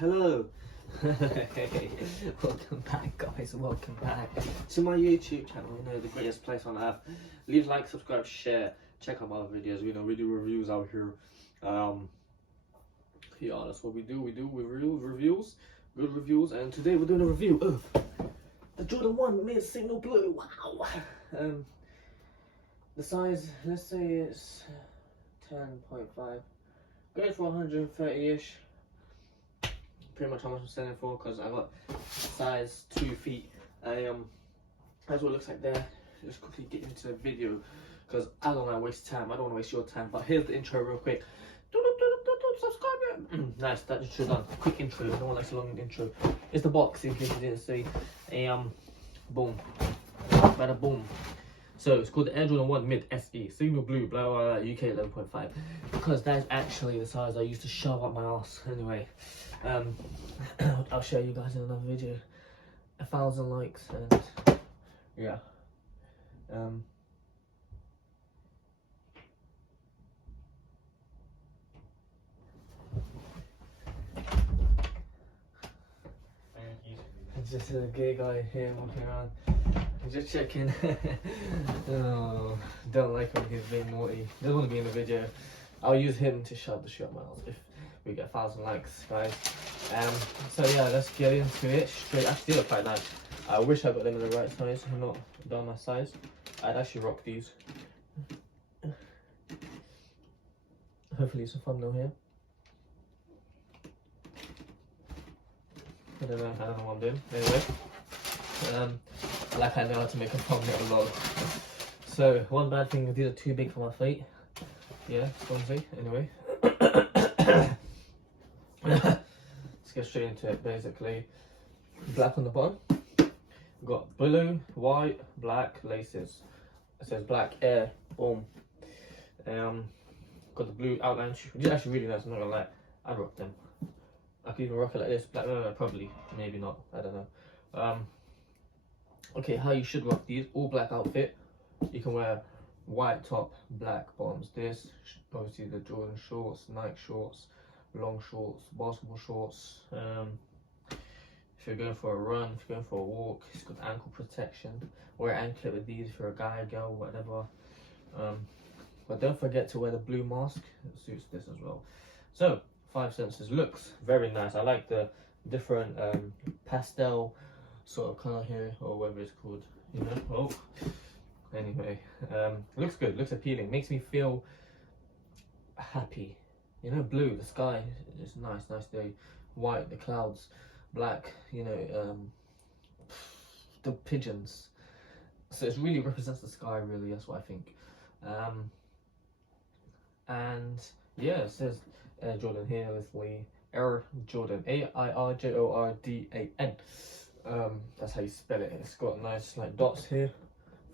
Hello. Welcome back, guys. Welcome back. To my YouTube channel, the greatest place on earth. Leave like, subscribe, share, check out my other videos. We do reviews out here. Yeah, that's what we do. We do reviews, good reviews, and today we're doing a review of the Jordan 1 Mid Signal Blue. Wow. The size, let's say it's 10.5. Going for 130-ish. Pretty much how much I'm selling for, because I got size 2 feet. That's what it looks like there. Just quickly get into the video, because I don't want to waste time. I don't want to waste your time. But here's the intro real quick. Subscribe. Nice, that intro done. Quick intro. No one likes a long intro. It's the box, in case you didn't see. Boom. Bada boom. So it's called the Air Jordan 1 Mid SE Signal Blue, blah blah blah, UK 11.5, because that's actually the size I used to shove up my ass. Anyway, I'll show you guys in another video. 1,000 likes and yeah. It's just a gay guy here walking around. Just checking. Oh, don't like when he's being naughty. Doesn't want to be in the video. I'll use him to shove the shit out my ass if we get 1,000 likes, guys. So yeah, let's get into it straight. Actually, they look quite nice. I wish I got them in the right size. I'm not done my size. I'd actually rock these. Hopefully it's a thumbnail here. I don't know what I'm doing. Anyway, like I know how to make a thumbnail log. So one bad thing, these are too big for my feet. Yeah, Swansea. Anyway, let's get straight into it. Basically, black on the bottom. We've got blue, white, black laces. It says Black Air. Boom. Got the blue outline. These are actually really nice. I'm not gonna lie. I rock them. I could even rock it like this. Black, no, probably, maybe not. I don't know. Okay, how you should rock these: all black outfit. You can wear white top, black bottoms. This, obviously, the Jordan shorts, Nike shorts, long shorts, basketball shorts. If you're going for a run, if you're going for a walk, it's got ankle protection. Wear anklet with these if you're a guy, girl, whatever. But don't forget to wear the blue mask. It suits this as well. So 5 senses. Looks very nice. I like the different pastel sort of colour here, or whatever it's called, Oh, anyway, looks good, looks appealing, makes me feel happy. Blue, the sky is nice day. White, the clouds. Black, the pigeons. So it really represents the sky, really. That's what I think. And yeah, it says Air Jordan here with the Air Jordan, AIRJORDAN. That's how you spell it. It's got nice like dots here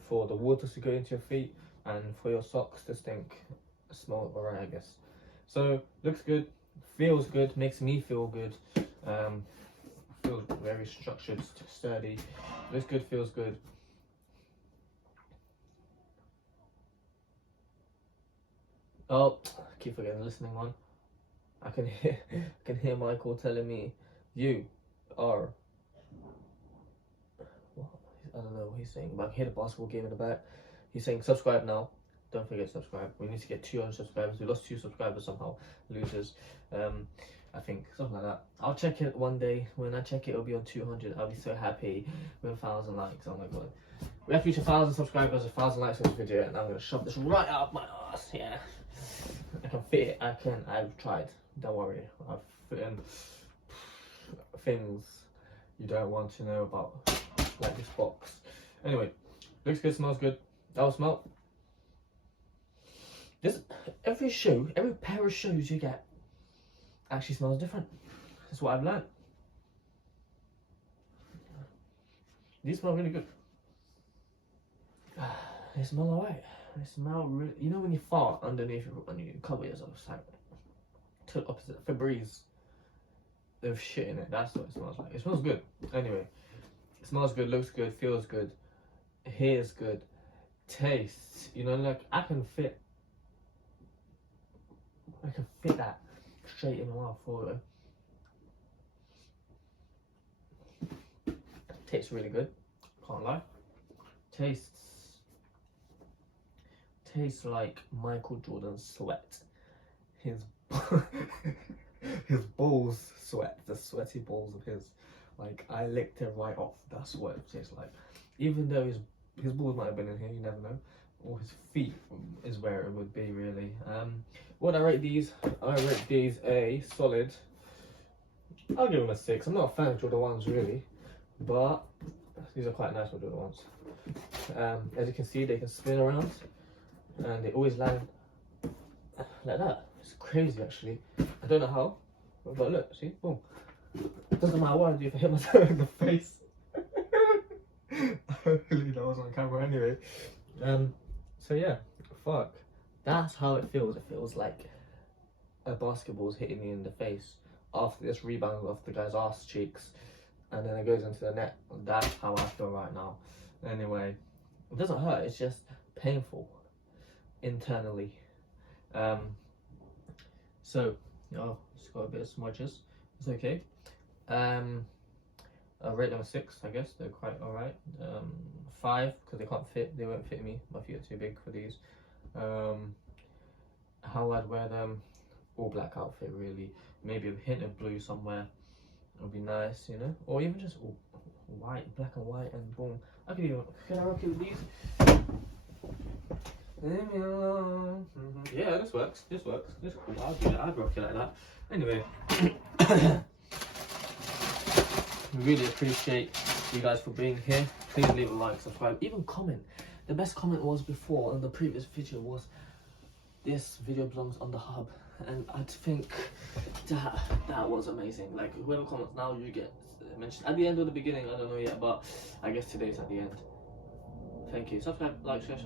for the water to go into your feet, and for your socks to smell alright, I guess. So looks good, feels good, makes me feel good. Feels very structured, sturdy. Looks good, feels good. Oh, I keep forgetting the listening one. I can hear Michael telling me, you are. I don't know what he's saying, but I can hear the basketball game in the back. He's saying subscribe now. Don't forget to subscribe. We need to get 200 subscribers. We lost 2 subscribers somehow. Losers. I think something like that. I'll check it one day. When I check it, it'll be on 200. I'll be so happy with 1,000 likes. Oh my god. We have to reach 1,000 subscribers, 1,000 likes on this video, and I'm gonna shove this right out my ass. Yeah. I can fit it. I've tried. Don't worry. I've fit in things you don't want to know about, like this box. Anyway, looks good, smells good. That'll smell. Every pair of shoes you get actually smells different. That's what I've learned. These smell really good. They smell alright. They smell really. When you fart underneath when you cover yourself, it's like to the opposite. Febreze. There's shit in it. That's what it smells like. It smells good. Anyway, it smells good, looks good, feels good, hears good, tastes. Like I can fit that straight in my mouth for Tastes really good. Can't lie. Tastes like Michael Jordan's sweat. His his balls sweat. The sweaty balls of his. Like, I licked it right off. That's what it tastes like. Even though his balls might have been in here, you never know. Or his feet is where it would be, really. What I rate these? I rate these a solid. I'll give them a 6. I'm not a fan of Jordan 1s, really, but these are quite nice Jordan 1s. As you can see, they can spin around, and they always land like that. It's crazy, actually. I don't know how, but look, see, boom. Doesn't matter what I do if I hit myself in the face. Hopefully that wasn't on camera anyway. So yeah, fuck. That's how it feels. It feels like a basketball's hitting you in the face after this rebound off the guy's ass cheeks, and then it goes into the net. That's how I feel right now. Anyway, it doesn't hurt. It's just painful internally. So, it's got a bit of smudges. It's okay. I rate them a 6, I guess. They're quite alright. 5, because they can't fit. They won't fit me. My feet are too big for these. How I'd wear them, all black outfit, really. Maybe a hint of blue somewhere. It would be nice, you know? Or even just all white, black and white, and boom. Can I rock it with these? Yeah, this works. This works. This is cool. I'll do that. I'd rock it like that. Anyway. Really appreciate you guys for being here. Please leave a like, subscribe, even comment. The best comment was before on the previous video was, this video belongs on the hub, and I think that was amazing. Like, whoever comments now, you get mentioned at the end or the beginning, I don't know yet, but I guess today's at the end. Thank you. Subscribe, like, share.